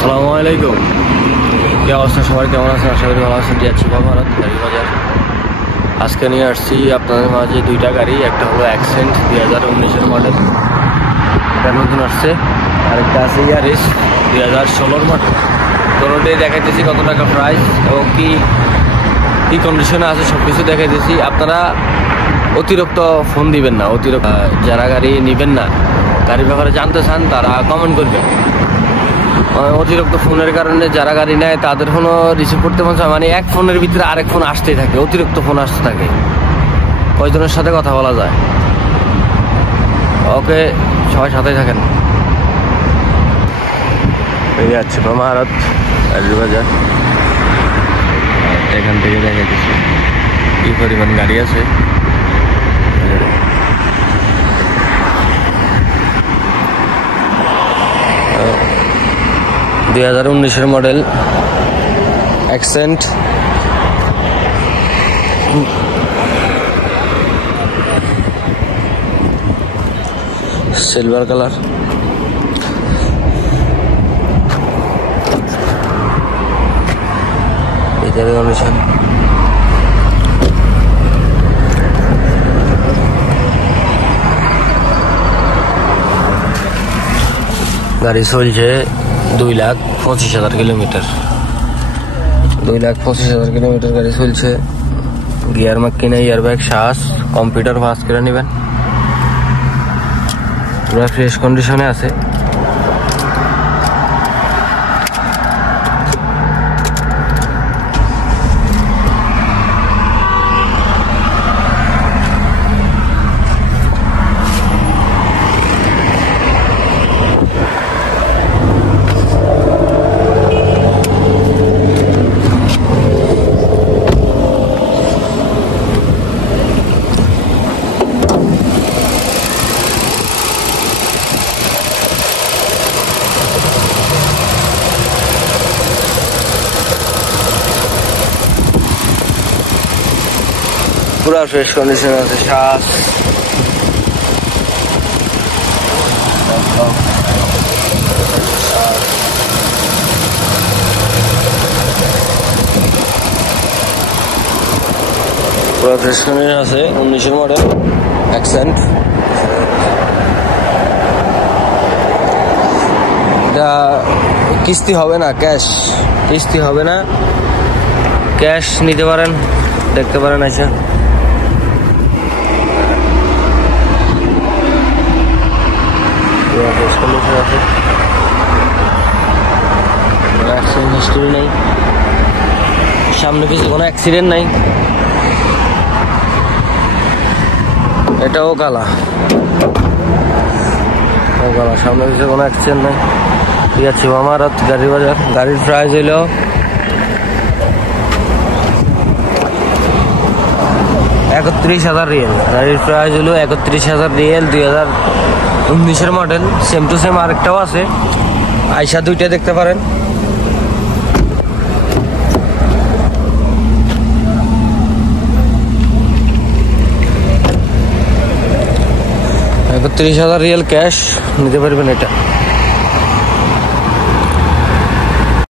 আসসালামু আলাইকুম। কি অবস্থা সবাই, কেমন আছেন? আশা করি ভালো আছেন। যাচ্ছি ভারত গাড়ি বাজার। আজকে নিয়ে আসছি আপনাদের মাঝে দুইটা গাড়ি। একটা হলো অ্যাকসেন্ট 2019-এর মডেল, এটা নতুন আসছে। আরেকটা আছে ইয়ারিস 2016-র মডেল। দুটোটাই দেখাইতেছি কত টাকা প্রাইস এবং কি কন্ডিশনে আছে সব কিছু দেখাইতেছি। আপনারা অতিরিক্ত ফোন দিবেন না, যারা গাড়ি নেবেন না, গাড়ির ব্যাপারে জানতে চান, তারা কমেন্ট করবেন। অতিরিক্ত ফোনের কারণে যারা গাড়ি নেয় তাদের ফোনও রিসিভ করতে মন চায়, মানে এক ফোনের ভিতরে আরেক ফোন আসতেই থাকে, অতিরিক্ত ফোন আসতে থাকে, কয়জনের সাথে কথা বলা যায়। ওকে, সবাই সাথেই থাকেন। এই যাচ্ছে ভারত গাড়ির বাজার। এখান থেকে দেখা গেছে কি পরিমাণ গাড়ি আছে। 2019-এর মডেল অ্যাকসেন্ট, সিলভার কালার। ভিতরে কন্ডিশন, গাড়ি চলছে 2,25,000 কিলোমিটার। 2,25,000 কিলোমিটার গাড়ি চলছে। গিয়ার মাক্কি নেই, এয়ারব্যাগ, শ্বাস, কম্পিউটার পাস করে নেবেন। পুরো ফ্রেশ কন্ডিশনে আছে। পুরা ফ্রেশ কন্ডিশন আছে। শ্বাস, পুরা ফ্রেশ কন্ডিশন আছে। 19-এর মডেল অ্যাকসেন্ট। এটা কিস্তি হবে না, কিস্তি হবে না, ক্যাশ নিতে পারেন, দেখতে পারেন। আচ্ছা, অ্যাক্সিডেন্ট হিস্ট্রি নেই, সামনে পিছনে কোনো অ্যাক্সিডেন্ট নাই। এটাও কালা, সামনে পিছনে কোনো অ্যাক্সিডেন্ট নাই। ঠিক আছে ভারত গাড়ির বাজার। গাড়ির প্রাইস হইল 31,000 রিয়েল। গাড়ির প্রাইস হলো 31,000 রিয়েল। 2019-এর মডেল, সেম টু সেম আরেকটাও আছে, আইসা দুইটা দেখতে পারেন। 31,000 রিয়েল ক্যাশ নিতে পারবেন এটা।